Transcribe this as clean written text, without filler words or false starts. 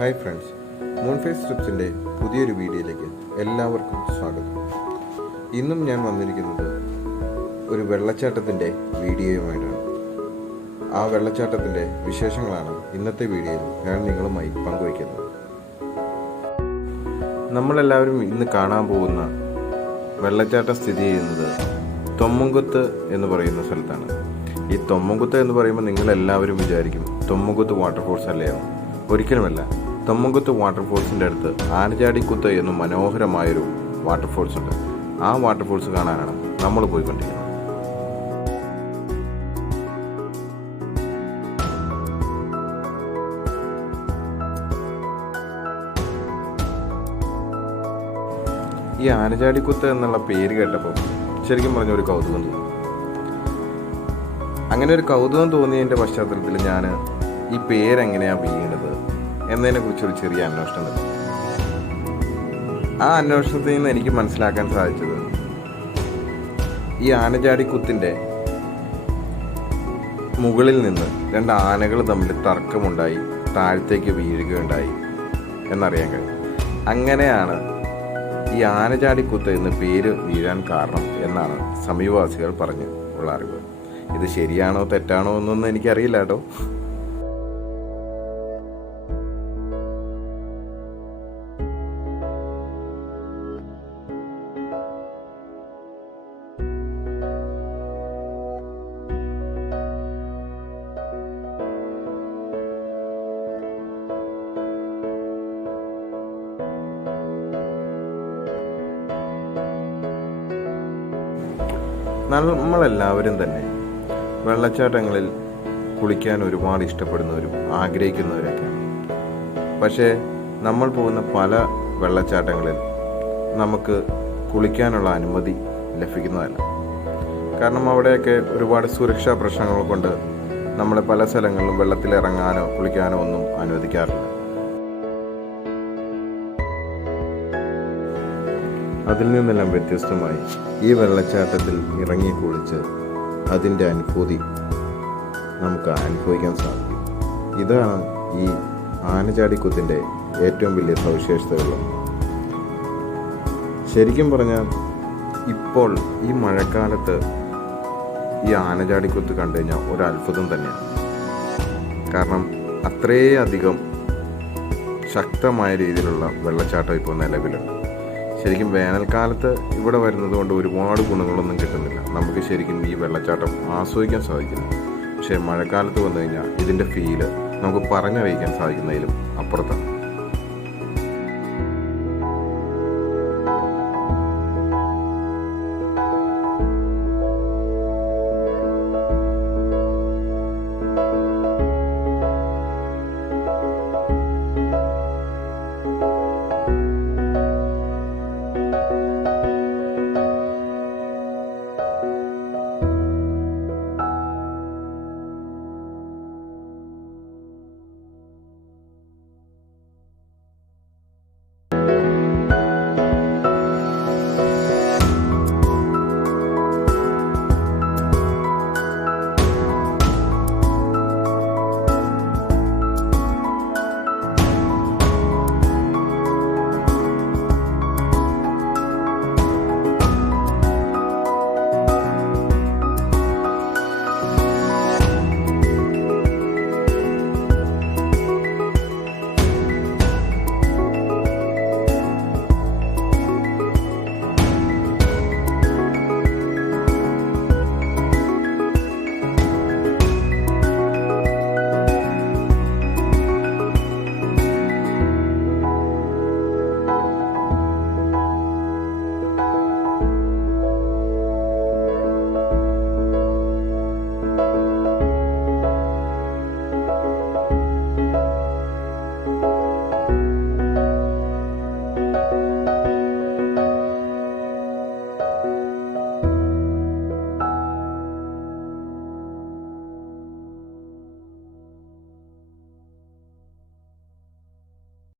Hi friends, മൂൺഫേസ് ട്രിപ്സിൻ്റെ പുതിയൊരു വീഡിയോയിലേക്ക് എല്ലാവർക്കും സ്വാഗതം. ഇന്നും ഞാൻ വന്നിരിക്കുന്നത് ഒരു വെള്ളച്ചാട്ടത്തിൻ്റെ വീഡിയോയുമായിട്ടാണ്. ആ വെള്ളച്ചാട്ടത്തിൻ്റെ വിശേഷങ്ങളാണ് ഇന്നത്തെ വീഡിയോയിൽ ഞാൻ നിങ്ങളുമായി പങ്കുവയ്ക്കുന്നത്. നമ്മളെല്ലാവരും ഇന്ന് കാണാൻ പോകുന്ന വെള്ളച്ചാട്ടം സ്ഥിതി ചെയ്യുന്നത് തൊമ്മൻകുത്ത് എന്ന് പറയുന്ന സ്ഥലത്താണ്. ഈ തൊമ്മൻകുത്ത് എന്ന് പറയുമ്പോൾ നിങ്ങളെല്ലാവരും വിചാരിക്കും തൊമ്മൻകുത്ത് വാട്ടർഫോൾസ് അല്ലയോ? ഒരിക്കലുമല്ല. തൊമ്മൻകുത്ത് വാട്ടർഫോൾസിൻ്റെ അടുത്ത് ആനചാടിക്കുത്ത് എന്ന മനോഹരമായൊരു വാട്ടർഫോൾസ് ഉണ്ട്. ആ വാട്ടർഫോൾസ് കാണാനാണ് നമ്മൾ പോയിക്കൊണ്ടിരിക്കുന്നത്. ഈ ആനചാടിക്കുത്ത് എന്നുള്ള പേര് കേട്ടപ്പോൾ ശരിക്കും പറഞ്ഞ ഒരു കൗതുകം തോന്നി. അങ്ങനെ ഒരു കൗതുകം തോന്നിയതിൻ്റെ പശ്ചാത്തലത്തിൽ ഞാൻ ഈ പേരെങ്ങനെയാണ് വീണത് എന്നതിനെക്കുറിച്ചൊരു ചെറിയ അന്വേഷണം നടത്തി. ആ അന്വേഷണത്തിൽ നിന്ന് എനിക്ക് മനസ്സിലാക്കാൻ സാധിച്ചത് ഈ ആനചാടിക്കുത്തിൻ്റെ മുകളിൽ നിന്ന് രണ്ട് ആനകൾ തമ്മിൽ തർക്കമുണ്ടായി താഴത്തേക്ക് വീഴുകയുണ്ടായി എന്നറിയാൻ കഴിയും. അങ്ങനെയാണ് ഈ ആനചാടിക്കുത്ത് എന്ന് പേര് വീഴാൻ കാരണം എന്നാണ് സമീപവാസികൾ പറഞ്ഞു ഉള്ള അറിവ്. ഇത് ശരിയാണോ തെറ്റാണോ എന്നൊന്നും എനിക്കറിയില്ല കേട്ടോ. നമ്മളെല്ലാവരും തന്നെ വെള്ളച്ചാട്ടങ്ങളിൽ കുളിക്കാൻ ഒരുപാട് ഇഷ്ടപ്പെടുന്നവരും ആഗ്രഹിക്കുന്നവരൊക്കെയാണ്. പക്ഷേ നമ്മൾ പോകുന്ന പല വെള്ളച്ചാട്ടങ്ങളിൽ നമുക്ക് കുളിക്കാനുള്ള അനുമതി ലഭിക്കുന്നതല്ല. കാരണം അവിടെയൊക്കെ ഒരുപാട് സുരക്ഷാ പ്രശ്നങ്ങൾ കൊണ്ട് നമ്മളെ പല സ്ഥലങ്ങളിലും വെള്ളത്തിലിറങ്ങാനോ കുളിക്കാനോ ഒന്നും അനുവദിക്കാറില്ല. അതിൽ നിന്നെല്ലാം വ്യത്യസ്തമായി ഈ വെള്ളച്ചാട്ടത്തിൽ ഇറങ്ങി കുളിച്ച് അതിൻ്റെ അനുഭൂതി നമുക്ക് അനുഭവിക്കാൻ സാധിക്കും. ഇതാണ് ഈ ആനചാടിക്കുത്തിൻ്റെ ഏറ്റവും വലിയ സവിശേഷതകൾ. ശരിക്കും പറഞ്ഞാൽ ഇപ്പോൾ ഈ മഴക്കാലത്ത് ഈ ആനചാടിക്കുത്ത് കണ്ടു കഴിഞ്ഞാൽ ഒരു അത്ഭുതം തന്നെയാണ്. കാരണം അത്രയധികം ശക്തമായ രീതിയിലുള്ള വെള്ളച്ചാട്ടം ഇപ്പോൾ നിലവിലുണ്ട്. ശരിക്കും വേനൽക്കാലത്ത് ഇവിടെ വരുന്നത് കൊണ്ട് ഒരുപാട് ഗുണങ്ങളൊന്നും കിട്ടുന്നില്ല. നമുക്ക് ശരിക്കും ഈ വെള്ളച്ചാട്ടം ആസ്വദിക്കാൻ സാധിക്കില്ല. പക്ഷേ മഴക്കാലത്ത് വന്നു കഴിഞ്ഞാൽ ഇതിൻ്റെ ഫീല് നമുക്ക് പറഞ്ഞറിയിക്കാൻ സാധിക്കുന്നതിലും അപ്പുറത്താണ്.